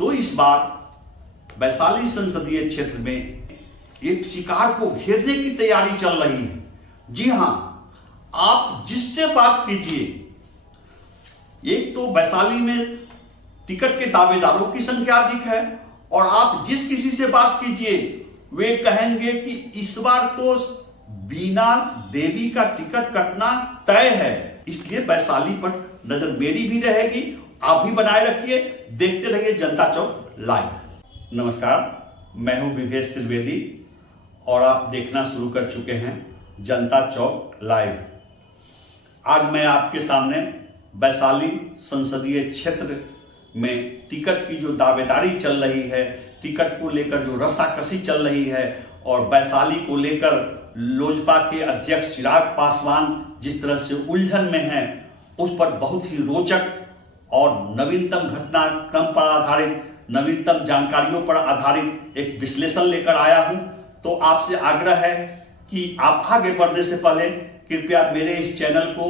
तो इस बार वैशाली संसदीय क्षेत्र में एक शिकार को घेरने की तैयारी चल रही है। जी हां, आप जिससे बात कीजिए, एक तो वैशाली में टिकट के दावेदारों की संख्या अधिक है और आप जिस किसी से बात कीजिए वे कहेंगे कि इस बार तो बीना देवी का टिकट कटना तय है। इसलिए वैशाली पर नजर मेरी भी रहेगी, आप भी बनाए रखिए, देखते रहिए जनता चौक लाइव। नमस्कार, मैं हूं विवेश त्रिवेदी और आप देखना शुरू कर चुके हैं जनता चौक लाइव। आज मैं आपके सामने वैशाली संसदीय क्षेत्र में टिकट की जो दावेदारी चल रही है, टिकट को लेकर जो रस्साकसी चल रही है और वैशाली को लेकर लोजपा के अध्यक्ष चिराग पासवान जिस तरह से उलझन में हैं, उस पर बहुत ही रोचक और नवीनतम घटनाक्रम पर आधारित, नवीनतम जानकारियों पर आधारित एक विश्लेषण लेकर आया हूं। तो आपसे आग्रह है कि आप आगे बढ़ने से पहले कृपया मेरे इस चैनल को,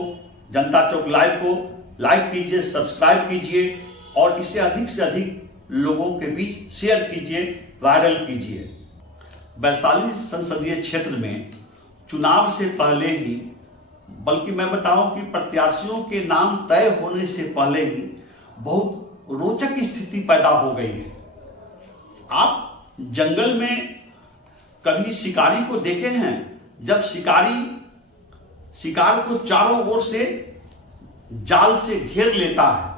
जनता चौक लाइव को लाइक कीजिए, सब्सक्राइब कीजिए और इसे अधिक से अधिक लोगों के बीच शेयर कीजिए, वायरल कीजिए। वैशाली संसदीय क्षेत्र में चुनाव से पहले ही, बल्कि मैं बताऊं कि प्रत्याशियों के नाम तय होने से पहले ही बहुत रोचक स्थिति पैदा हो गई है। आप जंगल में कभी शिकारी को देखे हैं? जब शिकारी शिकार को चारों ओर से जाल से घेर लेता है,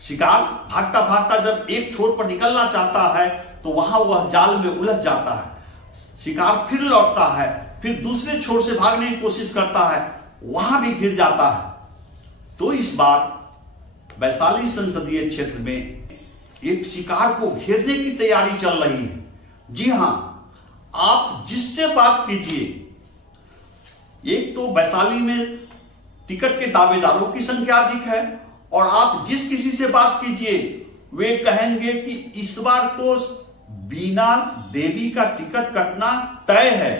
शिकार भागता भागता जब एक छोर पर निकलना चाहता है तो वहां वह जाल में उलझ जाता है। शिकार फिर लौटता है, फिर दूसरे छोर से भागने की कोशिश करता है, वहां भी घिर जाता है। तो इस बार वैशाली संसदीय क्षेत्र में एक शिकार को घेरने की तैयारी चल रही है। जी हां, आप जिससे बात कीजिए, एक तो वैशाली में टिकट के दावेदारों की संख्या अधिक है और आप जिस किसी से बात कीजिए वे कहेंगे कि इस बार तो बीना देवी का टिकट कटना तय है,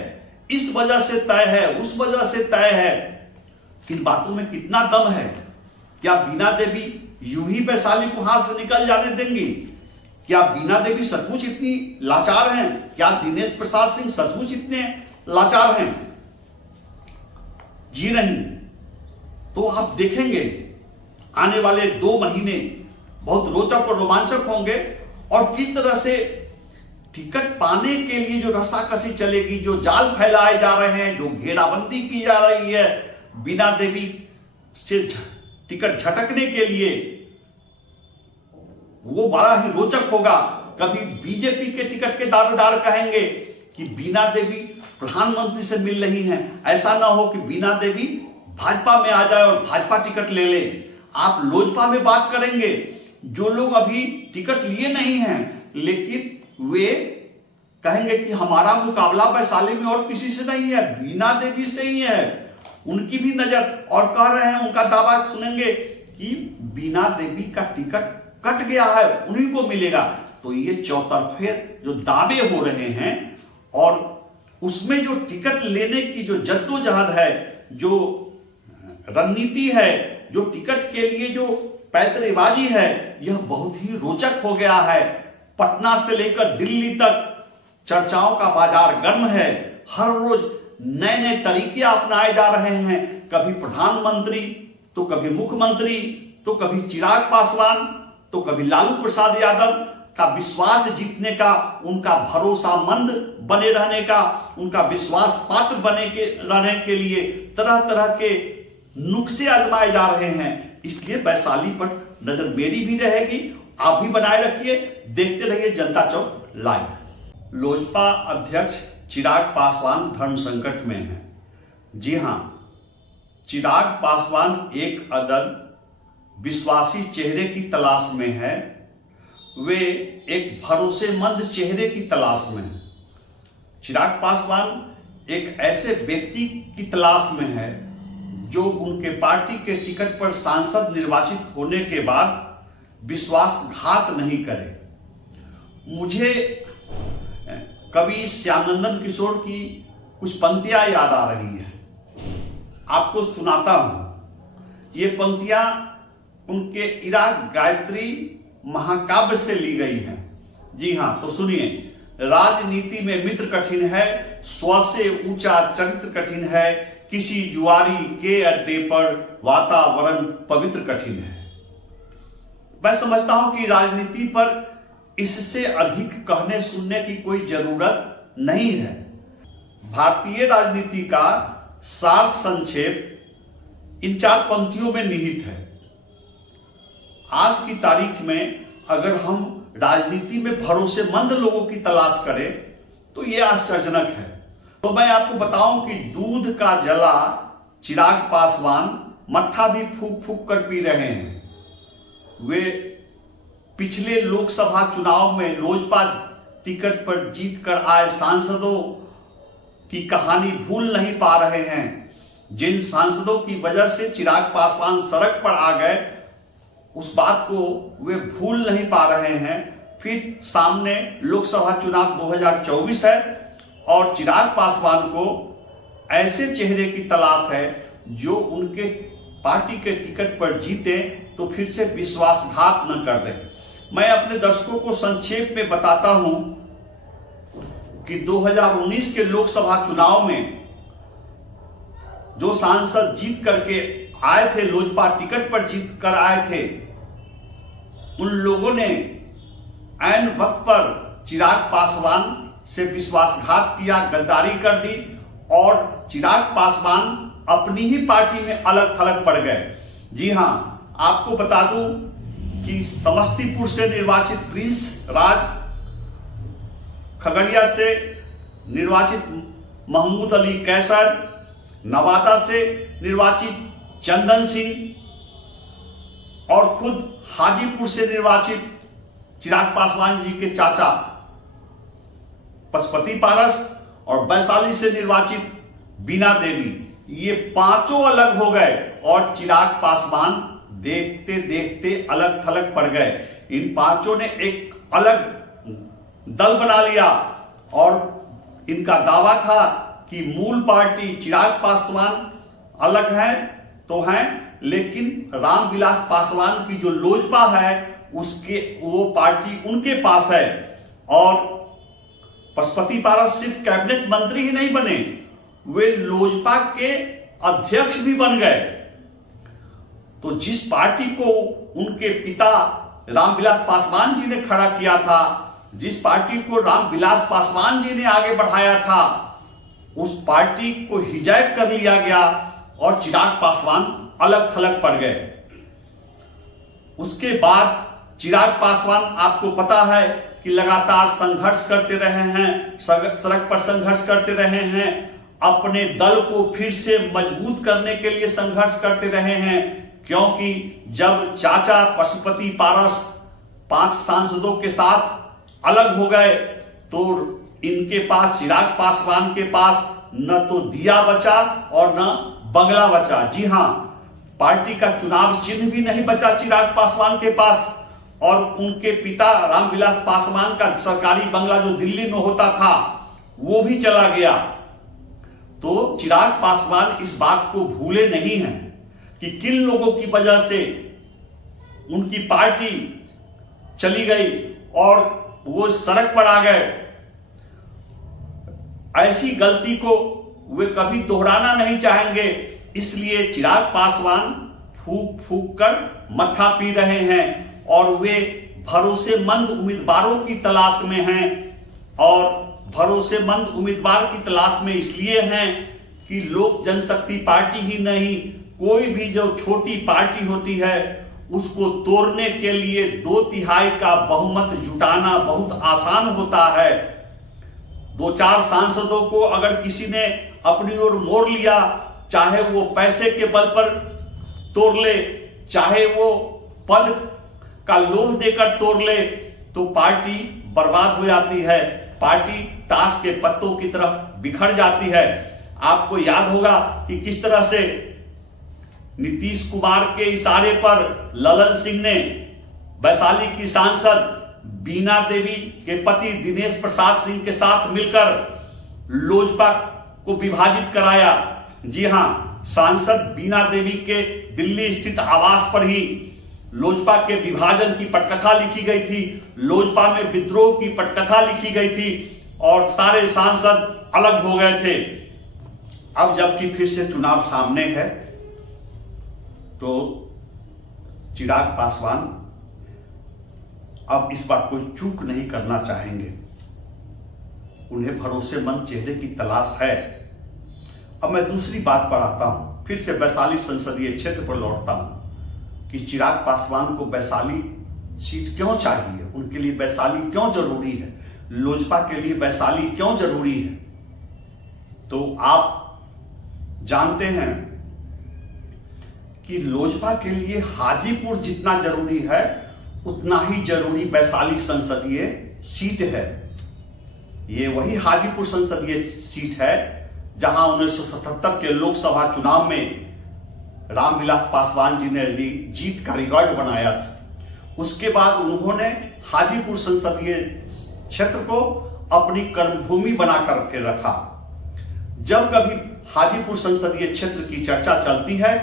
इस वजह से तय है, उस वजह से तय है। इन बातों में कितना दम है? क्या बीना देवी यूं ही वैशाली को हाथ से निकल जाने देंगी? क्या बीना देवी सचमुच इतनी लाचार हैं? क्या दिनेश प्रसाद सिंह सचमुच इतने लाचार हैं? जी नहीं। तो आप देखेंगे आने वाले 2 महीने बहुत रोचक और रोमांचक होंगे और किस तरह से टिकट पाने के लिए जो रस्साकसी चलेगी, जो जाल फैलाए जा रहे हैं, जो घेराबंदी की जा रही है बीना देवी से टिकट झटकने के लिए, वो बड़ा ही रोचक होगा। कभी बीजेपी के टिकट के दावेदार कहेंगे कि बीना देवी प्रधानमंत्री से मिल रही हैं, ऐसा ना हो कि बीना देवी भाजपा में आ जाए और भाजपा टिकट ले ले। आप लोजपा में बात करेंगे, जो लोग अभी टिकट लिए नहीं हैं लेकिन वे कहेंगे कि हमारा मुकाबला वैशाली में और किसी से नहीं है, बीना देवी से ही है, उनकी भी नजर, और कह रहे हैं, उनका दावा सुनेंगे कि बीना देवी का टिकट कट गया है, उन्हीं को मिलेगा। तो ये चौतरफे जो दावे हो रहे हैं और उसमें जो टिकट लेने की जो जद्दोजहद है, जो रणनीति है, जो टिकट के लिए जो पैंतरेबाजी है, यह बहुत ही रोचक हो गया है। पटना से लेकर दिल्ली तक चर्चाओं का बाजार गर्म है। हर रोज नए नए तरीके अपनाए जा रहे हैं। कभी प्रधानमंत्री, तो कभी मुख्यमंत्री, तो कभी चिराग पासवान, तो कभी लालू प्रसाद यादव का विश्वास जीतने का, उनका भरोसामंद बने रहने का, उनका विश्वास पात्र रहने के लिए तरह तरह के नुस्खे आजमाए जा रहे हैं। इसलिए वैशाली पर नजर मेरी भी रहेगी, आप भी बनाए रखिए, देखते रहिए जनता चौक लाइव। लोजपा अध्यक्ष चिराग पासवान धर्म संकट में हैं। जी हां, चिराग पासवान एक अदद विश्वासी चेहरे की तलाश में है। वे एक भरोसेमंद चेहरे की तलाश में हैं। चिराग पासवान एक ऐसे व्यक्ति की तलाश में है जो उनके पार्टी के टिकट पर सांसद निर्वाचित होने के बाद विश्वासघात नहीं करे। मुझे कवि श्यामनंदन किशोर की कुछ पंक्तियां याद आ रही है, आपको सुनाता हूं। ये पंक्तियां उनके इरा गायत्री महाकाव्य से ली गई हैं। जी हां, तो सुनिए, राजनीति में मित्र कठिन है, स्व से ऊंचा चरित्र कठिन है, किसी जुआरी के अड्डे पर वातावरण पवित्र कठिन है। मैं समझता हूं कि राजनीति पर इससे अधिक कहने सुनने की कोई जरूरत नहीं है। भारतीय राजनीति का सार संक्षेप इन 4 पंक्तियों में निहित है। आज की तारीख में अगर हम राजनीति में भरोसेमंद लोगों की तलाश करें तो यह आश्चर्यजनक है। तो मैं आपको बताऊं कि दूध का जला चिराग पासवान मट्ठा भी फूक फूक कर पी रहे हैं। वे पिछले लोकसभा चुनाव में लोजपा टिकट पर जीतकर आए सांसदों की कहानी भूल नहीं पा रहे हैं। जिन सांसदों की वजह से चिराग पासवान सड़क पर आ गए, उस बात को वे भूल नहीं पा रहे हैं। फिर सामने लोकसभा चुनाव 2024 है और चिराग पासवान को ऐसे चेहरे की तलाश है जो उनके पार्टी के टिकट पर जीते तो फिर से विश्वासघात न कर दे। मैं अपने दर्शकों को संक्षेप में बताता हूं कि 2019 के लोकसभा चुनाव में जो सांसद जीत करके आए थे, लोजपा टिकट पर जीत कर आए थे, उन लोगों ने ऐन वक्त पर चिराग पासवान से विश्वासघात किया, गद्दारी कर दी और चिराग पासवान अपनी ही पार्टी में अलग थलग पड़ गए। जी हां, आपको बता दूं कि समस्तीपुर से निर्वाचित प्रिंस राज, खगड़िया से निर्वाचित महमूद अली कैसर, नवादा से निर्वाचित चंदन सिंह और खुद हाजीपुर से निर्वाचित चिराग पासवान जी के चाचा पशुपति पारस और वैशाली से निर्वाचित बीना देवी, ये 5 अलग हो गए और चिराग पासवान देखते देखते अलग थलग पड़ गए। इन 5 ने एक अलग दल बना लिया और इनका दावा था कि मूल पार्टी चिराग पासवान अलग है तो हैं, लेकिन रामविलास पासवान की जो लोजपा है उसके वो पार्टी उनके पास है। और पशुपति पारस सिर्फ कैबिनेट मंत्री ही नहीं बने, वे लोजपा के अध्यक्ष भी बन गए। तो जिस पार्टी को उनके पिता रामविलास पासवान जी ने खड़ा किया था, जिस पार्टी को रामविलास पासवान जी ने आगे बढ़ाया था, उस पार्टी को हिजैक कर लिया गया और चिराग पासवान अलग थलग पड़ गए। उसके बाद चिराग पासवान, आपको पता है कि लगातार संघर्ष करते रहे हैं, सड़क पर संघर्ष करते रहे हैं, अपने दल को फिर से मजबूत करने के लिए संघर्ष करते रहे हैं। क्योंकि जब चाचा पशुपति पारस 5 सांसदों के साथ अलग हो गए तो इनके पास, चिराग पासवान के पास न तो दिया बचा और न बंगला बचा। जी हां, पार्टी का चुनाव चिन्ह भी नहीं बचा चिराग पासवान के पास और उनके पिता रामविलास पासवान का सरकारी बंगला जो दिल्ली में होता था वो भी चला गया। तो चिराग पासवान इस बात को भूले नहीं हैं कि किन लोगों की वजह से उनकी पार्टी चली गई और वो सड़क पर आ गए। ऐसी गलती को वे कभी दोहराना नहीं चाहेंगे, इसलिए चिराग पासवान फूक फूक कर मट्ठा पी रहे हैं और वे भरोसेमंद उम्मीदवारों की तलाश में हैं। और भरोसेमंद उम्मीदवार की तलाश में इसलिए हैं कि लोक जनशक्ति पार्टी ही नहीं, कोई भी जो छोटी पार्टी होती है उसको तोड़ने के लिए 2/3 का बहुमत जुटाना बहुत आसान होता है। 2-4 सांसदों को अगर किसी ने अपनी ओर मोड़ लिया, चाहे वो पैसे के बल पर तोड़ ले, चाहे वो पद का लोभ देकर तोड़ ले, तो पार्टी बर्बाद हो जाती है, पार्टी ताश के पत्तों की तरफ बिखर जाती है। आपको याद होगा कि किस तरह से नीतीश कुमार के इशारे पर ललन सिंह ने वैशाली की सांसद बीना देवी के पति दिनेश प्रसाद सिंह के साथ मिलकर लोजपा को विभाजित कराया। जी हां, सांसद बीना देवी के दिल्ली स्थित आवास पर ही लोजपा के विभाजन की पटकथा लिखी गई थी, लोजपा में विद्रोह की पटकथा लिखी गई थी और सारे सांसद अलग हो गए थे। अब जबकि फिर से चुनाव सामने है तो चिराग पासवान अब इस बार कोई चूक नहीं करना चाहेंगे। उन्हें भरोसेमंद चेहरे की तलाश है। अब मैं दूसरी बात पर आता हूं, फिर से वैशाली संसदीय क्षेत्र पर लौटता हूं कि चिराग पासवान को वैशाली सीट क्यों चाहिए, उनके लिए वैशाली क्यों जरूरी है, लोजपा के लिए वैशाली क्यों जरूरी है। तो आप जानते हैं कि लोजपा के लिए हाजीपुर जितना जरूरी है उतना ही जरूरी वैशाली संसदीय सीट है। ये वही हाजीपुर संसदीय सीट है जहां 1977 के लोकसभा चुनाव में रामविलास पासवान जी ने जीत का रिकॉर्ड बनाया था। उसके बाद उन्होंने हाजीपुर संसदीय क्षेत्र को अपनी कर्मभूमि बना करके रखा। जब कभी हाजीपुर संसदीय क्षेत्र की चर्चा चलती है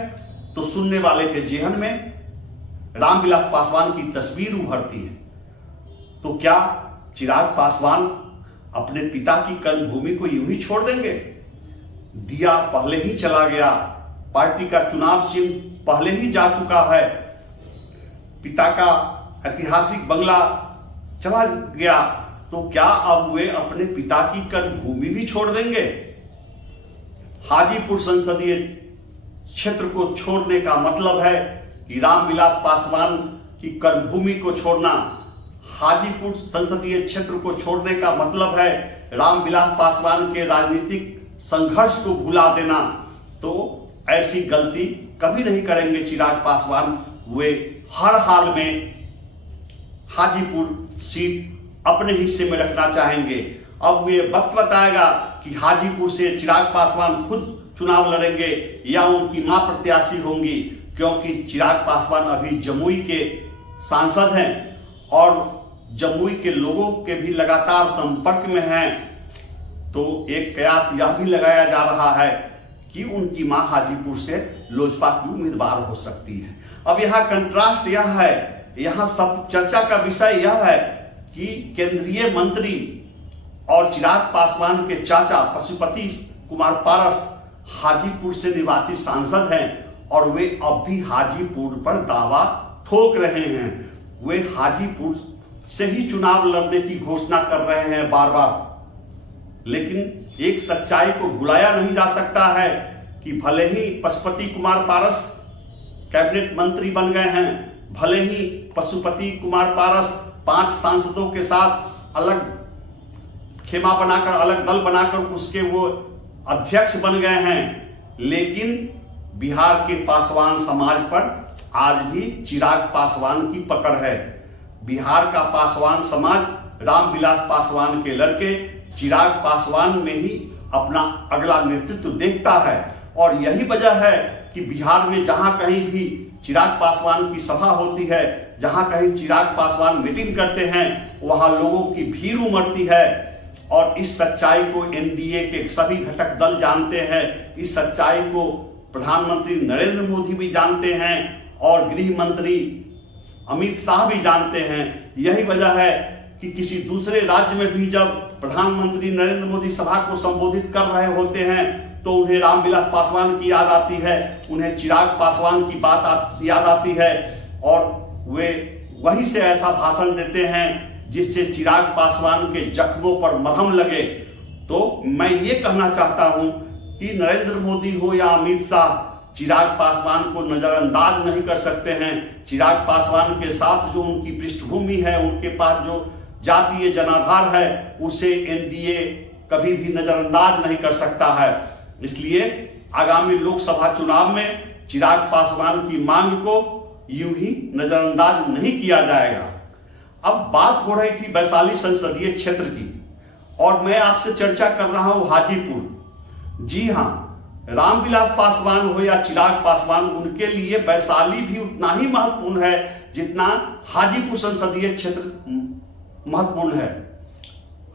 तो सुनने वाले के जेहन में रामविलास पासवान की तस्वीर उभरती है। तो क्या चिराग पासवान अपने पिता की कर्मभूमि को यूं ही छोड़ देंगे? दिया पहले ही चला गया, पार्टी का चुनाव चिन्ह पहले ही जा चुका है, पिता का ऐतिहासिक बंगला चला गया, तो क्या अब वे अपने पिता की कर्मभूमि भी छोड़ देंगे? हाजीपुर संसदीय क्षेत्र को छोड़ने का मतलब है कि रामविलास पासवान की कर्मभूमि को छोड़ना। हाजीपुर संसदीय क्षेत्र को छोड़ने का मतलब है रामविलास पासवान के राजनीतिक संघर्ष को भुला देना। तो ऐसी गलती कभी नहीं करेंगे चिराग पासवान। वे हर हाल में हाजीपुर सीट अपने हिस्से में रखना चाहेंगे। अब वे वक्त बताएगा कि हाजीपुर से चिराग पासवान खुद चुनाव लड़ेंगे या उनकी मां प्रत्याशी होंगी, क्योंकि चिराग पासवान अभी जमुई के सांसद हैं और जमुई के लोगों के भी लगातार संपर्क में हैं। तो एक कयास यह भी लगाया जा रहा है कि उनकी मां हाजीपुर से लोजपा की उम्मीदवार हो सकती है। अब यहाँ कंट्रास्ट यह है, यहाँ सब चर्चा का विषय यह है कि केंद्रीय मंत्री और चिराग पासवान के चाचा पशुपति कुमार पारस हाजीपुर से निर्वाचित सांसद हैं और वे अब भी हाजीपुर पर दावा ठोक रहे हैं। वे हाजीपुर से ही चुनाव लड़ने की घोषणा कर रहे हैं बार बार। लेकिन एक सच्चाई को भुलाया नहीं जा सकता है कि भले ही पशुपति कुमार पारस कैबिनेट मंत्री बन गए हैं, भले ही पशुपति कुमार पारस 5 सांसदों के साथ अलग खेमा बनाकर, अलग दल बनाकर उसके वो अध्यक्ष बन गए हैं, लेकिन बिहार के पासवान समाज पर आज भी चिराग पासवान की पकड़ है। बिहार का पासवान समाज रामविलास पासवान के लड़के चिराग पासवान में ही अपना अगला नेतृत्व देखता है। और यही वजह है कि बिहार में जहां कहीं भी चिराग पासवान की सभा होती है, जहां कहीं चिराग पासवान मीटिंग करते हैं, वहां लोगों की भीड़ उमड़ती है। और इस सच्चाई को एनडीए के सभी घटक दल जानते हैं, इस सच्चाई को प्रधानमंत्री नरेंद्र मोदी भी जानते हैं और गृह मंत्री अमित शाह भी जानते हैं। यही वजह है कि किसी दूसरे राज्य में भी जब प्रधानमंत्री नरेंद्र मोदी सभा को संबोधित कर रहे होते हैं तो उन्हें रामविलास पासवान की याद आती है, उन्हें चिराग पासवान की बात याद आती है और वे वहीं से ऐसा भाषण देते हैं जिससे चिराग पासवान के जख्मों पर मरहम लगे। तो मैं ये कहना चाहता हूं कि नरेंद्र मोदी हो या अमित शाह चिराग पासवान को नजरअंदाज नहीं कर सकते हैं। चिराग पासवान के साथ जो उनकी पृष्ठभूमि है, उनके पास जो जातीय जनाधार है, उसे एनडीए कभी भी नजरअंदाज नहीं कर सकता है। इसलिए आगामी लोकसभा चुनाव में चिराग पासवान की मांग को यूं ही नजरअंदाज नहीं किया जाएगा। अब बात हो रही थी वैशाली संसदीय क्षेत्र की और मैं आपसे चर्चा कर रहा हूं हाजीपुर। जी हां, रामविलास पासवान हो या चिराग पासवान, उनके लिए वैशाली भी उतना ही महत्वपूर्ण है जितना हाजीपुर संसदीय क्षेत्र महत्वपूर्ण है।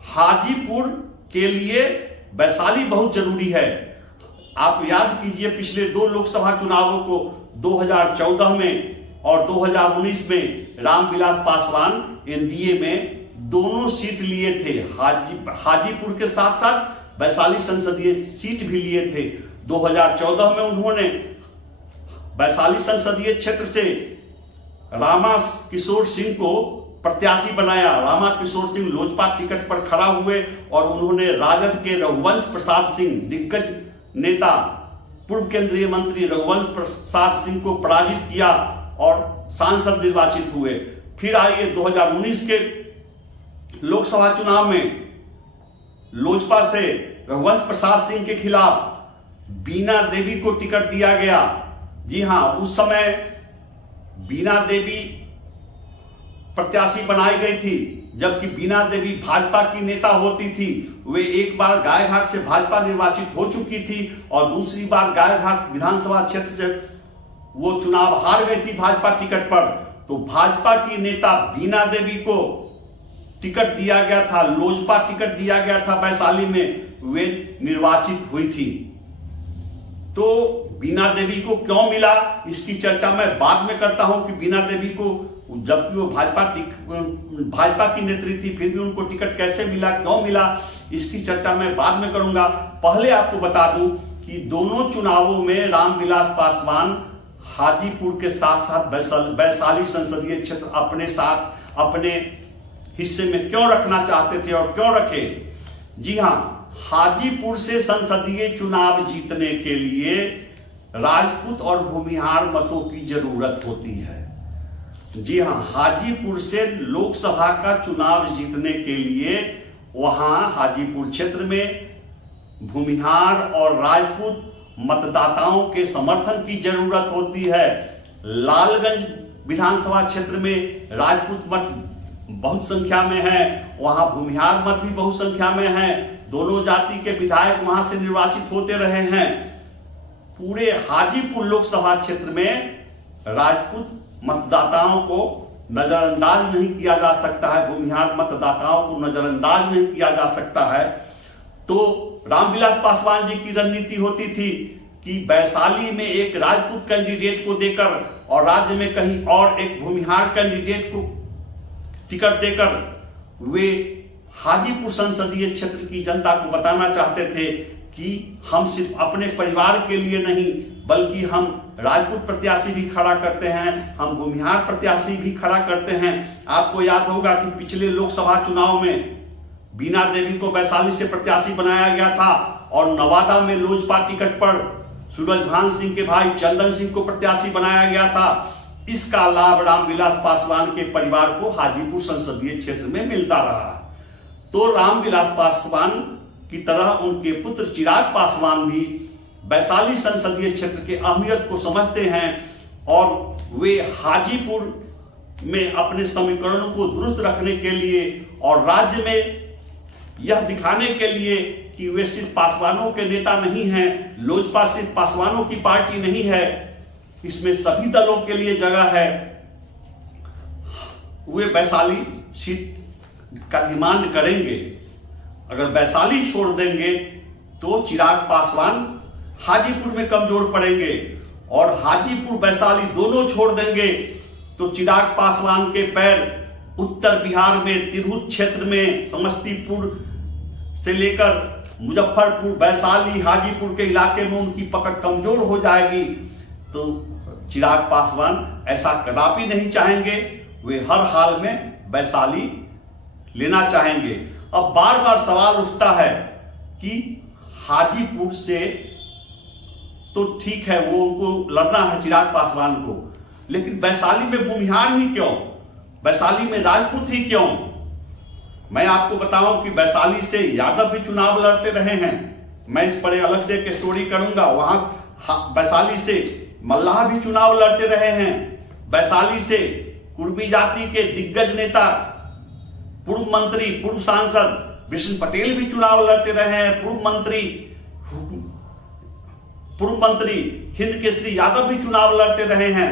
हाजीपुर के लिए वैशाली बहुत जरूरी है। आप याद कीजिए पिछले 2 लोकसभा चुनावों को, 2014 में और 2019 में रामविलास पासवान एनडीए में दोनों सीट लिए थे। हाजीपुर के साथ साथ वैशाली संसदीय सीट भी लिए थे। 2014 में उन्होंने वैशाली संसदीय क्षेत्र से रामा किशोर सिंह को प्रत्याशी बनाया। रामा किशोर सिंह लोजपा टिकट पर खड़ा हुए और उन्होंने राजद के रघुवंश प्रसाद सिंह, दिग्गज नेता पूर्व केंद्रीय मंत्री रघुवंश प्रसाद सिंह को पराजित किया और सांसद निर्वाचित हुए। फिर आइए 2019 के लोकसभा चुनाव में लोजपा से रघुवंश प्रसाद सिंह के खिलाफ बीना देवी को टिकट दिया गया। जी हां, उस समय बीना देवी प्रत्याशी बनाई गई थी, जबकि बीना देवी भाजपा की नेता होती थी। वे एक बार गायघाट से भाजपा निर्वाचित हो चुकी थी और दूसरी बार गायघाट विधानसभा क्षेत्र से वो चुनाव हार गई थी भाजपा टिकट पर। तो भाजपा की नेता बीना देवी को टिकट दिया गया था, लोजपा टिकट दिया गया था वैशाली में, वे निर्वाचित हुई थी। तो बीना देवी को क्यों मिला इसकी चर्चा मैं बाद में करता हूं कि बीना देवी को, जबकि वो भाजपा की नेत्री थी, फिर भी उनको टिकट कैसे मिला, क्यों मिला, इसकी चर्चा मैं बाद में करूंगा। पहले आपको बता दूं कि दोनों चुनावों में रामविलास पासवान हाजीपुर के साथ साथ वैशाली संसदीय क्षेत्र अपने साथ, अपने हिस्से में क्यों रखना चाहते थे और क्यों रखे। जी हां, हाजीपुर से संसदीय चुनाव जीतने के लिए राजपूत और भूमिहार मतों की जरूरत होती है। जी हां, हाजीपुर से लोकसभा का चुनाव जीतने के लिए वहां हाजीपुर क्षेत्र में भूमिहार और राजपूत मतदाताओं के समर्थन की जरूरत होती है। लालगंज विधानसभा क्षेत्र में राजपूत मत बहुत संख्या में है, वहां भूमिहार मत भी बहुत संख्या में है। दोनों जाति के विधायक वहां से निर्वाचित होते रहे हैं। पूरे हाजीपुर लोकसभा क्षेत्र में राजपूत मतदाताओं को नजरअंदाज नहीं किया जा सकता है, भूमिहार मतदाताओं को नजरअंदाज नहीं किया जा सकता है। तो रामविलास पासवान जी की रणनीति होती थी कि वैशाली में एक राजपूत कैंडिडेट को देकर और राज्य में कहीं और एक भूमिहार कैंडिडेट को टिकट देकर वे हाजीपुर संसदीय क्षेत्र की जनता को बताना चाहते थे कि हम सिर्फ अपने परिवार के लिए नहीं, बल्कि हम राजपूत प्रत्याशी भी खड़ा करते हैं, हम भूमिहार प्रत्याशी भी खड़ा करते हैं। आपको याद होगा कि पिछले लोकसभा चुनाव में बीना देवी को वैशाली से प्रत्याशी बनाया गया था और नवादा में लोजपा टिकट पर सूरजभान सिंह के भाई चंदन सिंह को प्रत्याशी बनाया गया था। इसका लाभ रामविलास पासवान के परिवार को हाजीपुर संसदीय क्षेत्र में मिलता रहा। तो रामविलास पासवान की तरह उनके पुत्र चिराग पासवान भी वैशाली संसदीय क्षेत्र के अहमियत को समझते हैं और वे हाजीपुर में अपने समीकरणों को दुरुस्त रखने के लिए और राज्य में यह दिखाने के लिए कि वे सिर्फ पासवानों के नेता नहीं हैं, लोजपा सिर्फ पासवानों की पार्टी नहीं है, इसमें सभी दलों के लिए जगह है, वे वैशाली सीट का डिमांड करेंगे। अगर वैशाली छोड़ देंगे तो चिराग पासवान हाजीपुर में कमजोर पड़ेंगे और हाजीपुर वैशाली दोनों छोड़ देंगे तो चिराग पासवान के पैर उत्तर बिहार में तिरहुत क्षेत्र में समस्तीपुर से लेकर मुजफ्फरपुर, वैशाली, हाजीपुर के इलाके में उनकी पकड़ कमजोर हो जाएगी। तो चिराग पासवान ऐसा कदापि नहीं चाहेंगे, वे हर हाल में वैशाली लेना चाहेंगे। अब बार बार सवाल उठता है कि हाजीपुर से तो ठीक है, वो उनको लड़ना है चिराग पासवान को, लेकिन वैशाली में भूमिहार ही क्यों, वैशाली में राजपूत ही क्यों? मैं आपको बताऊं कि वैशाली से यादव भी चुनाव लड़ते रहे हैं। मैं इस पर अलग से एक स्टोरी करूंगा। वहां वैशाली से मल्लाह भी चुनाव लड़ते रहे हैं। वैशाली से कुर्मी जाति के दिग्गज नेता, पूर्व मंत्री, पूर्व सांसद विष्णु पटेल भी चुनाव लड़ते रहे हैं। पूर्व मंत्री हिंद केसरी यादव भी चुनाव लड़ते रहे हैं।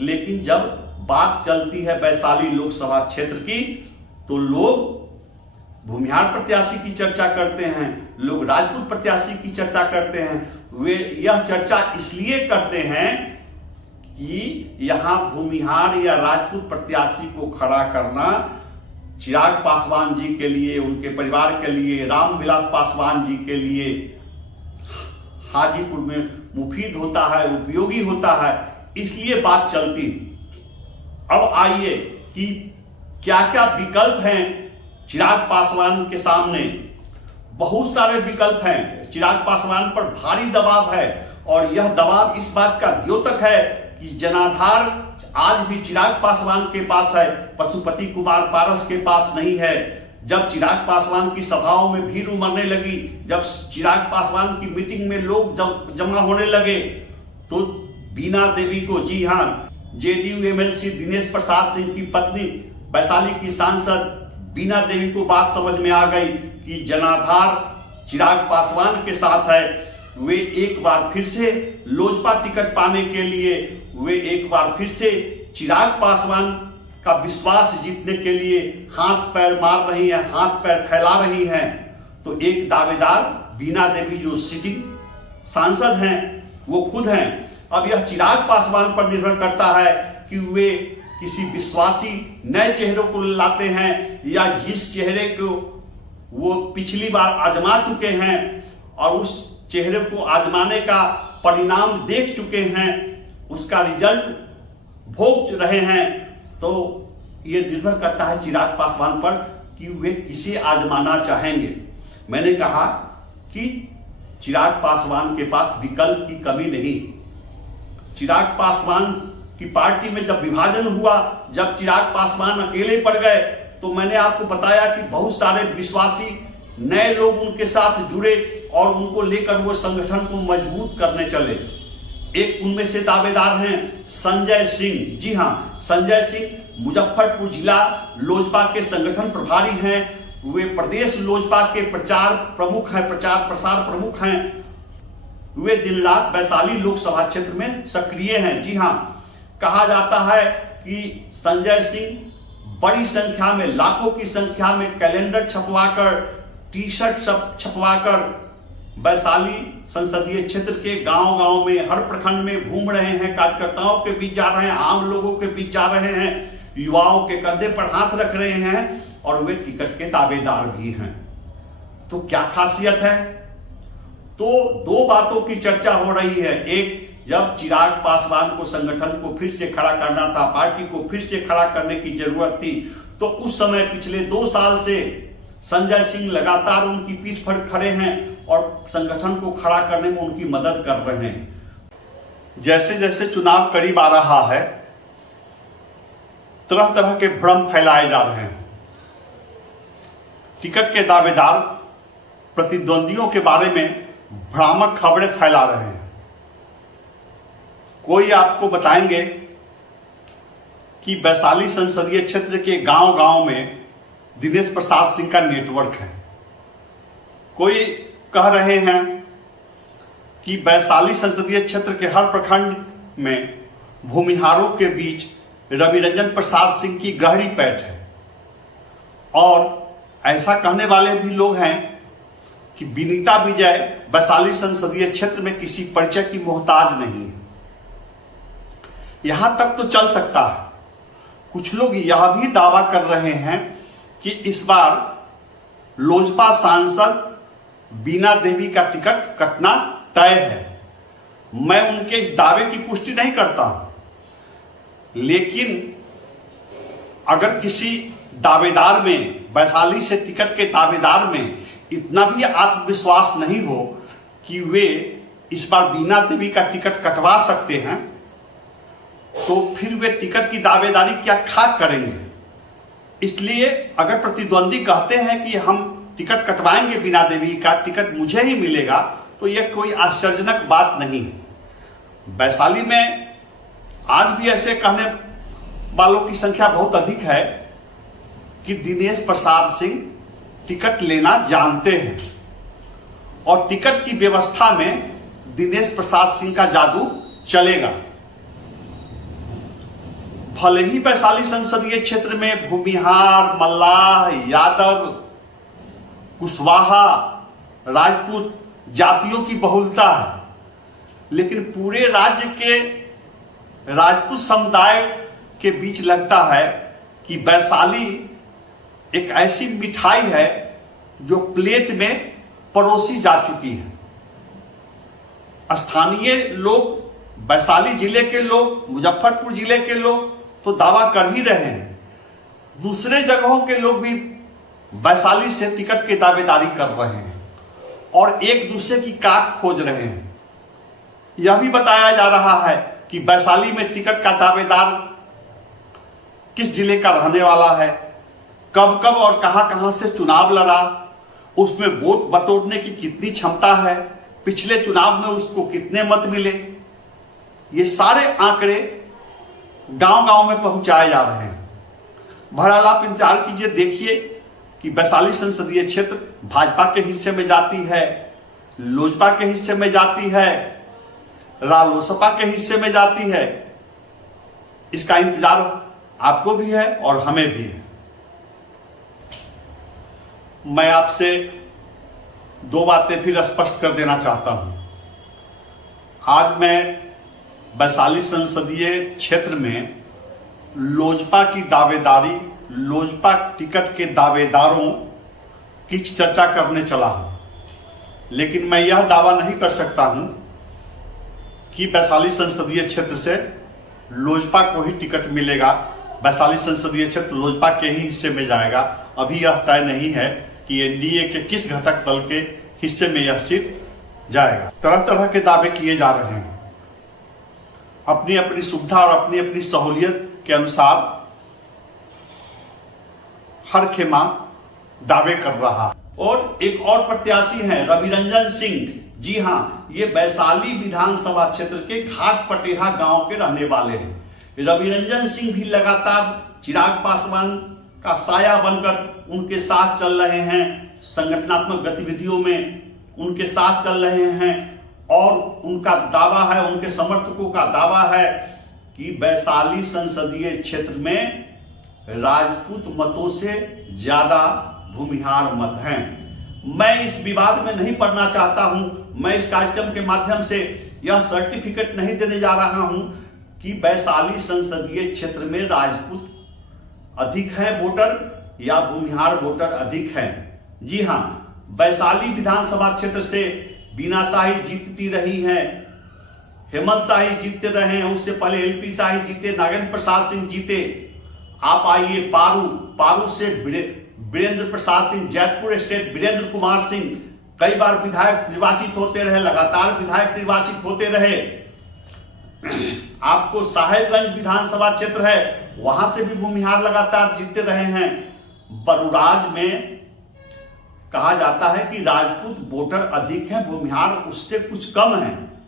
लेकिन जब बात चलती है वैशाली लोकसभा क्षेत्र की तो लोग भूमिहार प्रत्याशी की चर्चा करते हैं, लोग राजपूत प्रत्याशी की चर्चा करते हैं। वे यह चर्चा इसलिए करते हैं कि यहां भूमिहार या राजपूत प्रत्याशी को खड़ा करना चिराग पासवान जी के लिए, उनके परिवार के लिए, रामविलास पासवान जी के लिए हाजीपुर में मुफीद होता है, उपयोगी होता है, इसलिए बात चलती। अब आइए कि क्या क्या विकल्प हैं चिराग पासवान के सामने। बहुत सारे विकल्प हैं। चिराग पासवान पर भारी दबाव है और यह दबाव इस बात का द्योतक है कि जनाधार आज भी चिराग पासवान के पास है, पशुपति कुमार पारस के पास नहीं है। जब चिराग पासवान की सभाओं में भीड़ उमड़ने लगी, जब चिराग पासवान की मीटिंग में लोग जमा होने लगे, तो बीना देवी को, जी हाँ, जेडीयू एमएलसी दिनेश प्रसाद सिंह की पत्नी, वैशाली की सांसद बीना देवी को बात समझ में आ गई कि जनाधार चिराग पासवान के साथ है। वे एक बार फिर से लोजपा टिकट पाने के लिए, वे एक बार फिर से चिराग पासवान का विश्वास जीतने के लिए हाथ पैर मार रही हैं, हाथ पैर फैला रही हैं। तो एक दावेदार बीना देवी जो सिटिंग सांसद हैं, वो खुद हैं। अब यह चिराग पासवान पर निर्भर करता है कि वे किसी विश्वासी नए चेहरों को लाते हैं या जिस चेहरे को वो पिछली बार आजमा चुके हैं और उस चेहरे को आजमाने का परिणाम देख चुके हैं, उसका रिजल्ट भोग रहे हैं। तो ये निर्भर करता है चिराग पासवान पर कि वे किसे आजमाना चाहेंगे। मैंने कहा कि चिराग पासवान के पास विकल्प की कमी नहीं। चिराग पासवान की पार्टी में जब विभाजन हुआ, जब चिराग पासवान अकेले पड़ गए, तो मैंने आपको बताया कि बहुत सारे विश्वासी नए लोग उनके साथ जुड़े और उनको लेकर वो संगठन को मजबूत करने चले। एक उनमें से दावेदार हैं संजय सिंह। जी हाँ, संजय सिंह मुजफ्फरपुर जिला लोजपा के संगठन प्रभारी हैं। वे प्रदेश लोजपा के प्रचार प्रमुख हैं, प्रचार प्रसार प्रमुख हैं। वे दिन रात वैशाली लोकसभा क्षेत्र में सक्रिय हैं। जी हाँ, कहा जाता है कि संजय सिंह बड़ी संख्या में, लाखों की संख्या में कैलेंडर छपवाकर, टी शर्ट छपवाकर वैशाली संसदीय क्षेत्र के गांव-गांव में, हर प्रखंड में घूम रहे हैं, कार्यकर्ताओं के बीच जा रहे हैं, आम लोगों के बीच जा रहे हैं, युवाओं के कंधे पर हाथ रख रहे हैं और वे टिकट के दावेदार भी हैं। तो क्या खासियत है? तो दो बातों की चर्चा हो रही है। एक, जब चिराग पासवान को संगठन को फिर से खड़ा करना था, पार्टी को फिर से खड़ा करने की जरूरत थी, तो उस समय पिछले 2 साल से संजय सिंह लगातार उनकी पीठ पर खड़े हैं और संगठन को खड़ा करने में उनकी मदद कर रहे हैं। जैसे जैसे चुनाव करीब आ रहा है, तरह तरह के भ्रम फैलाए जा रहे हैं। टिकट के दावेदार प्रतिद्वंदियों के बारे में भ्रामक खबरें फैला रहे हैं। कोई आपको बताएंगे कि वैशाली संसदीय क्षेत्र के गांव-गांव में दिनेश प्रसाद सिंह का नेटवर्क है। कोई कह रहे हैं कि वैशाली संसदीय क्षेत्र के हर प्रखंड में भूमिहारों के बीच रविरंजन प्रसाद सिंह की गहरी पैठ है। और ऐसा कहने वाले भी लोग हैं कि विनीता विजय वैशाली संसदीय क्षेत्र में किसी परिचय की मोहताज नहीं है। यहां तक तो चल सकता है। कुछ लोग यह भी दावा कर रहे हैं कि इस बार लोजपा सांसद बीना देवी का टिकट कटना तय है। मैं उनके इस दावे की पुष्टि नहीं करता, लेकिन अगर किसी दावेदार में, वैशाली से टिकट के दावेदार में इतना भी आत्मविश्वास नहीं हो कि वे इस बार बीना देवी का टिकट कटवा सकते हैं, तो फिर वे टिकट की दावेदारी क्या खाक करेंगे। इसलिए अगर प्रतिद्वंदी कहते हैं कि हम टिकट कटवाएंगे बीना देवी का, टिकट मुझे ही मिलेगा, तो यह कोई आश्चर्यजनक बात नहीं है। वैशाली में आज भी ऐसे कहने वालों की संख्या बहुत अधिक है कि दिनेश प्रसाद सिंह टिकट लेना जानते हैं और टिकट की व्यवस्था में दिनेश प्रसाद सिंह का जादू चलेगा। भले ही वैशाली संसदीय क्षेत्र में भूमिहार, मल्लाह, यादव, कुशवाहा, राजपूत जातियों की बहुलता है, लेकिन पूरे राज्य के राजपूत समुदाय के बीच लगता है कि वैशाली एक ऐसी मिठाई है जो प्लेट में परोसी जा चुकी है। स्थानीय लोग, वैशाली जिले के लोग, मुजफ्फरपुर जिले के लोग तो दावा कर ही रहे हैं, दूसरे जगहों के लोग भी वैशाली से टिकट की दावेदारी कर रहे हैं और एक दूसरे की काट खोज रहे हैं। यह भी बताया जा रहा है कि वैशाली में टिकट का दावेदार किस जिले का रहने वाला है, कब कब और कहां कहां से चुनाव लड़ा, उसमें वोट बटोरने की कितनी क्षमता है, पिछले चुनाव में उसको कितने मत मिले, ये सारे आंकड़े गांव गांव में पहुंचाए जा रहे हैं। बहरहाल आप इंतजार कीजिए, देखिए कि वैशाली संसदीय क्षेत्र भाजपा के हिस्से में जाती है, लोजपा के हिस्से में जाती है, रालोसपा के हिस्से में जाती है। इसका इंतजार आपको भी है और हमें भी है। मैं आपसे दो बातें फिर स्पष्ट कर देना चाहता हूं। आज मैं वैशाली संसदीय क्षेत्र में लोजपा की दावेदारी, लोजपा टिकट के दावेदारों की चर्चा करने चला हूं, लेकिन मैं यह दावा नहीं कर सकता हूं कि वैशाली संसदीय क्षेत्र से लोजपा को ही टिकट मिलेगा, वैशाली संसदीय क्षेत्र लोजपा के ही हिस्से में जाएगा। अभी यह तय नहीं है कि एनडीए के किस घटक दल के हिस्से में यह सीट जाएगा। तरह तरह के दावे किए जा रहे हैं, अपनी अपनी सुविधा और अपनी अपनी सहूलियत के अनुसार हर खेमा दावे कर रहा है। और एक और प्रत्याशी हैं रविरंजन सिंह। जी हां, ये वैशाली विधानसभा क्षेत्र के घाट पटेहा गांव के रहने वाले हैं। रविरंजन सिंह भी लगातार चिराग पासवान का साया बनकर उनके साथ चल रहे हैं, संगठनात्मक गतिविधियों में उनके साथ चल रहे हैं और उनका दावा है, उनके समर्थकों का दावा है कि वैशाली संसदीय क्षेत्र में राजपूत मतों से ज्यादा भूमिहार मत हैं। मैं इस विवाद में नहीं पड़ना चाहता हूं। मैं इस कार्यक्रम के माध्यम से यह सर्टिफिकेट नहीं देने जा रहा हूं कि वैशाली संसदीय क्षेत्र में राजपूत अधिक हैं वोटर या भूमिहार वोटर अधिक हैं। जी हां, वैशाली विधानसभा क्षेत्र से बीना शाही जीतती रही हैं, हेमंत शाही जीतते रहे हैं, उससे पहले एलपी शाही जीते, नागेंद्र प्रसाद सिंह जीते। आप आइए पारू से वीरेंद्र प्रसाद सिंह, जैतपुर स्टेट वीरेंद्र कुमार सिंह कई बार विधायक निर्वाचित होते रहे, लगातार विधायक निर्वाचित होते रहे। आपको साहेबगंज विधानसभा क्षेत्र है, वहां से भी भूमिहार लगातार जीतते रहे हैं। बरुराज में कहा जाता है कि राजपूत वोटर अधिक हैं, भूमिहार उससे कुछ कम हैं।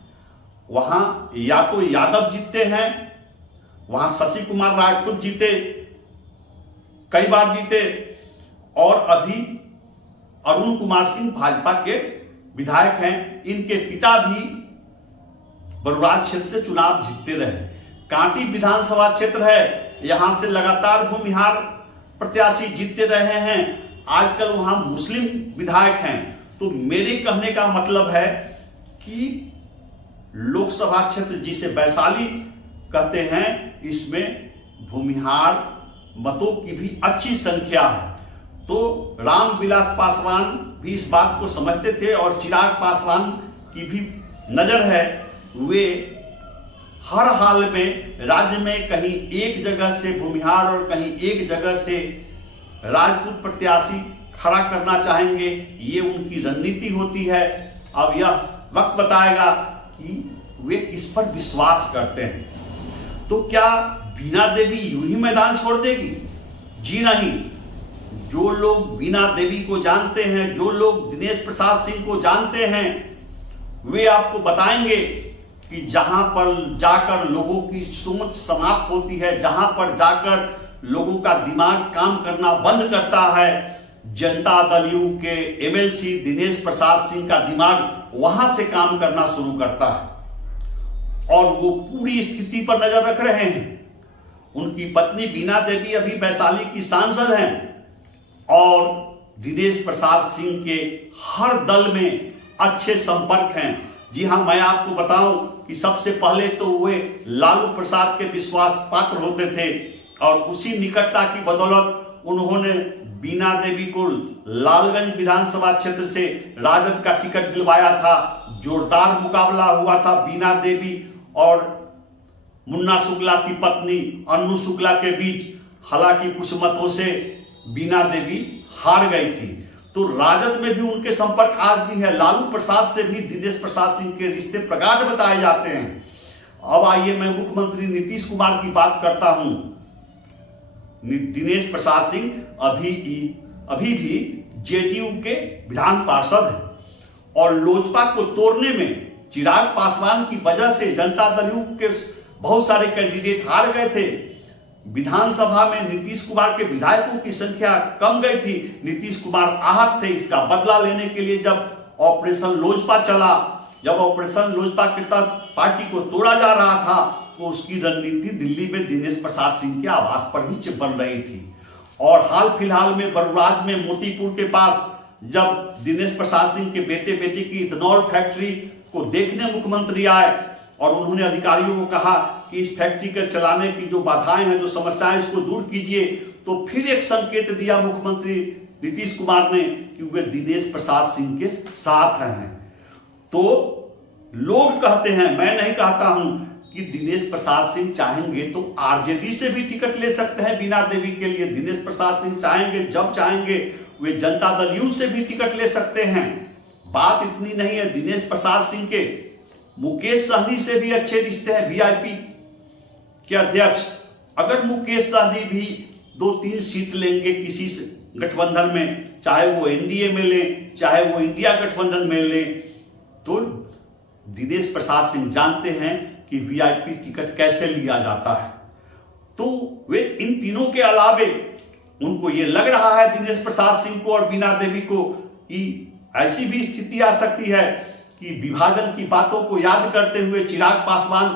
वहां या तो यादव जीतते हैं, वहां शशि कुमार राजपूत जीते, कई बार जीते, और अभी अरुण कुमार सिंह भाजपा के विधायक हैं। इनके पिता भी बरुराज क्षेत्र से चुनाव जीतते रहे। कांटी विधानसभा क्षेत्र है, यहां से लगातार भूमिहार प्रत्याशी जीतते रहे हैं। आजकल वहां मुस्लिम विधायक हैं। तो मेरे कहने का मतलब है कि लोकसभा क्षेत्र जिसे वैशाली कहते हैं, इसमें भूमिहार मतों की भी अच्छी संख्या है। तो रामविलास पासवान भी इस बात को समझते थे और चिराग पासवान की भी नजर है, वे हर हाल में राज्य में कहीं एक जगह से भूमिहार और कहीं एक जगह से राजपूत प्रत्याशी खड़ा करना चाहेंगे। ये उनकी रणनीति होती है। अब यह वक्त बताएगा कि वे किस पर विश्वास करते हैं। तो क्या बीना देवी यूं ही मैदान छोड़ देगी? जी नहीं। जो लोग बीना देवी को जानते हैं, जो लोग दिनेश प्रसाद सिंह को जानते हैं, वे आपको बताएंगे कि जहां पर जाकर लोगों की सोच समाप्त होती है, जहां पर जाकर लोगों का दिमाग काम करना बंद करता है, जनता दल यू के एमएलसी दिनेश प्रसाद सिंह का दिमाग वहां से काम करना शुरू करता है और वो पूरी स्थिति पर नजर रख रहे हैं। उनकी पत्नी बीना देवी अभी वैशाली की सांसद हैं और दिनेश प्रसाद सिंह के हर दल में अच्छे संपर्क हैं। जी हाँ, मैं आपको बताऊं कि सबसे पहले तो वे लालू प्रसाद के विश्वास पात्र होते थे और उसी निकटता की बदौलत उन्होंने बीना देवी को लालगंज विधानसभा क्षेत्र से राजद का टिकट दिलवाया था। जोरदार मुकाबला हुआ था बीना देवी और मुन्ना शुक्ला की पत्नी अन्नू शुक्ला के बीच। हालांकि कुछ मतों से बीना देवी हार गई थी। तो राजद में भी उनके संपर्क आज भी है। लालू प्रसाद से भी दिनेश प्रसाद सिंह के रिश्ते प्रगाढ़ बताए जाते हैं। अब आइए मैं मुख्यमंत्री नीतीश कुमार की बात करता हूं। दिनेश प्रसाद सिंह अभी भी जेडीयू के विधान पार्षद हैं और लोजपा को तोड़ने में चिराग पासवान की वजह से जनता दल यू के बहुत सारे कैंडिडेट हार गए थे। विधानसभा में नीतीश कुमार के विधायकों की संख्या कम गई थी। नीतीश कुमार आहत थे। इसका बदला लेने के लिए जब ऑपरेशन लोजपा चला, जब ऑपरेशन लोजपा के तहत पार्टी को तोड़ा जा रहा था, तो उसकी रणनीति दिल्ली में दिनेश प्रसाद सिंह के आवास पर ही बन रही थी। और हाल फिलहाल में बरुराज में मोतीपुर के पास जब दिनेश प्रसाद सिंह के बेटे बेटी की इथेनॉल फैक्ट्री को देखने मुख्यमंत्री आए और उन्होंने अधिकारियों को कहा कि इस फैक्ट्री के चलाने की जो बाधाएं हैं, जो समस्याएं, इसको दूर कीजिए, तो फिर एक संकेत दिया मुख्यमंत्री नीतीश कुमार ने कि वे दिनेश प्रसाद सिंह के साथ हैं। तो लोग कहते हैं, मैं नहीं कहता हूं, कि दिनेश प्रसाद सिंह चाहेंगे तो आरजेडी से भी टिकट ले सकते हैं बीना देवी के लिए। दिनेश प्रसाद सिंह चाहेंगे, जब चाहेंगे वे जनता दल यू से भी टिकट ले सकते हैं। बात इतनी नहीं है, दिनेश प्रसाद सिंह के मुकेश सहनी से भी अच्छे रिश्ते हैं, वीआईपी के अध्यक्ष। अगर मुकेश सहनी भी 2-3 सीट लेंगे किसी गठबंधन में, चाहे वो एनडीए में ले, चाहे वो इंडिया गठबंधन में ले, तो दिनेश प्रसाद सिंह जानते हैं कि वीआईपी टिकट कैसे लिया जाता है। तो वे इन तीनों के अलावे उनको ये लग रहा है दिनेश प्रसाद सिंह को और बीना देवी को कि ऐसी भी स्थिति आ सकती है कि विभाजन की बातों को याद करते हुए चिराग पासवान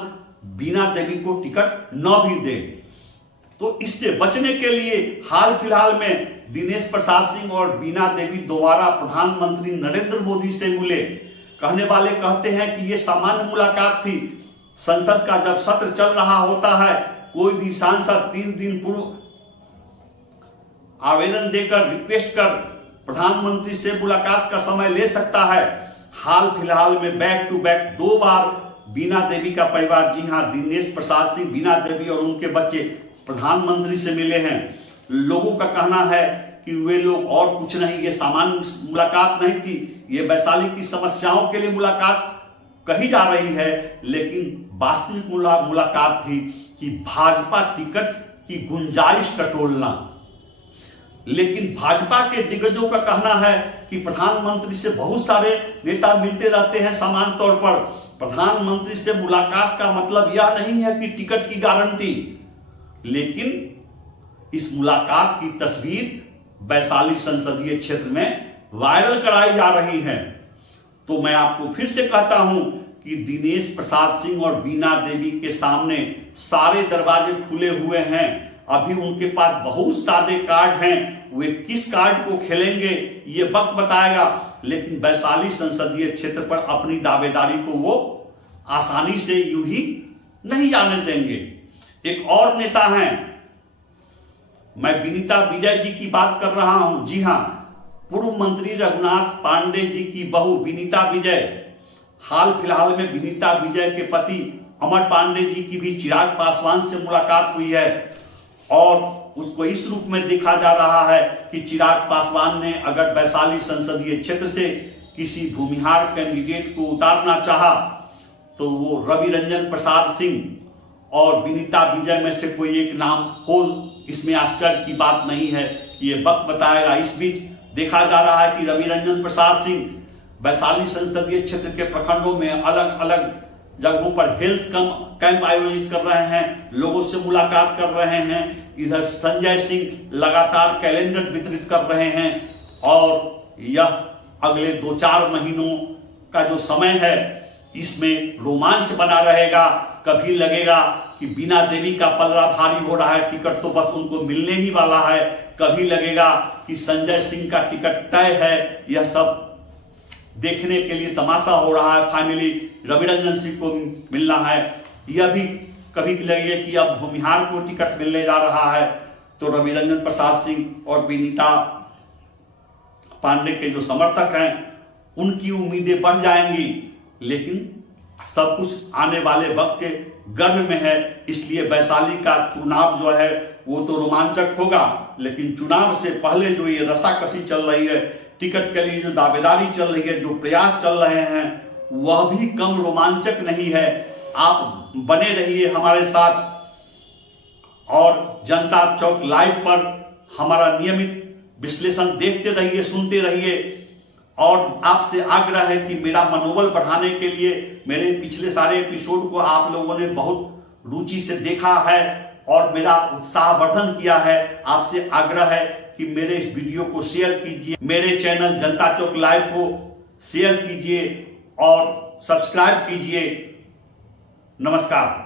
बीना देवी को टिकट न भी दे। तो इससे बचने के लिए हाल फिलहाल में दिनेश प्रसाद सिंह और बीना देवी दोबारा प्रधानमंत्री नरेंद्र मोदी से मिले। कहने वाले कहते हैं कि यह सामान्य मुलाकात थी। संसद का जब सत्र चल रहा होता है, कोई भी सांसद 3 दिन पूर्व आवेदन देकर, रिक्वेस्ट कर प्रधानमंत्री से मुलाकात का समय ले सकता है। हाल फिलहाल में बैक टू बैक 2 बार बीना देवी का परिवार, जी हां, दिनेश प्रसाद सिंह, बीना देवी और उनके बच्चे प्रधानमंत्री से मिले हैं। लोगों का कहना है कि वे लोग और कुछ नहीं, ये सामान्य मुलाकात नहीं थी, ये वैशाली की समस्याओं के लिए मुलाकात कही जा रही है, लेकिन वास्तविक मुलाकात थी कि भाजपा टिकट की गुंजाइश टटोलना। लेकिन भाजपा के दिग्गजों का कहना है कि प्रधानमंत्री से बहुत सारे नेता मिलते रहते हैं सामान्य तौर पर। प्रधानमंत्री से मुलाकात का मतलब यह नहीं है कि टिकट की गारंटी, लेकिन इस मुलाकात की तस्वीर वैशाली संसदीय क्षेत्र में वायरल कराई जा रही है। तो मैं आपको फिर से कहता हूं कि दिनेश प्रसाद सिंह और बीना देवी के सामने सारे दरवाजे खुले हुए हैं। अभी उनके पास बहुत सारे कार्ड हैं, वे किस कार्ड को खेलेंगे ये वक्त बताएगा। लेकिन वैशाली संसदीय क्षेत्र पर अपनी दावेदारी को वो आसानी से यूं ही नहीं जाने देंगे। एक और नेता हैं, मैं विनीता विजय जी की बात कर रहा हूं। जी हां, पूर्व मंत्री रघुनाथ पांडे जी की बहू विनीता विजय। हाल फिलहाल में विनीता विजय के पति अमर पांडे जी की भी चिराग पासवान से मुलाकात हुई है और उसको इस रूप में देखा जा रहा है कि चिराग पासवान ने अगर वैशाली संसदीय क्षेत्र से किसी भूमिहार कैंडिडेट को उतारना चाहा तो वो रवि रंजन प्रसाद सिंह और विनीता विजय में से कोई एक नाम हो, इसमें आश्चर्य की बात नहीं है, ये वक्त बताएगा। इस बीच देखा जा रहा है कि रवि रंजन प्रसाद सिंह वैशाली संसदीय क्षेत्र के प्रखंडों में अलग अलग जगहों पर हेल्थ कैंप आयोजित कर रहे हैं, लोगों से मुलाकात कर रहे हैं। इधर संजय सिंह लगातार कैलेंडर वितरित कर रहे हैं और यह अगले 2-4 महीनों का जो समय है इसमें रोमांच बना रहेगा। कभी लगेगा कि बीना देवी का पलड़ा भारी हो रहा है, टिकट तो बस उनको मिलने ही वाला है, कभी लगेगा कि संजय सिंह का टिकट तय है। यह सब देखने के लिए तमाशा हो रहा है। फाइनली रवि रंजन सिंह को मिलना है। यह भी कभी लगे कि अब भूमिहार को टिकट मिलने जा रहा है तो रवि रंजन प्रसाद सिंह और विनीता पांडे के जो समर्थक हैं उनकी उम्मीदें बढ़ जाएंगी। लेकिन सब कुछ आने वाले वक्त के गर्भ में है, इसलिए वैशाली का चुनाव जो है वो तो रोमांचक होगा, लेकिन चुनाव से पहले जो ये रस्साकसी चल रही है, टिकट के लिए जो दावेदारी चल रही है, जो प्रयास चल रहे हैं, वह भी कम रोमांचक नहीं है। आप बने रहिए हमारे साथ और जनता चौक लाइव पर हमारा नियमित विश्लेषण देखते रहिए, सुनते रहिए। और आपसे आग्रह है कि मेरा मनोबल बढ़ाने के लिए मेरे पिछले सारे एपिसोड को आप लोगों ने बहुत रुचि से देखा है और मेरा उत्साहवर्धन किया है। आपसे आग्रह है कि मेरे इस वीडियो को शेयर कीजिए, मेरे चैनल जनता चौक लाइव को शेयर कीजिए और सब्सक्राइब कीजिए। नमस्कार।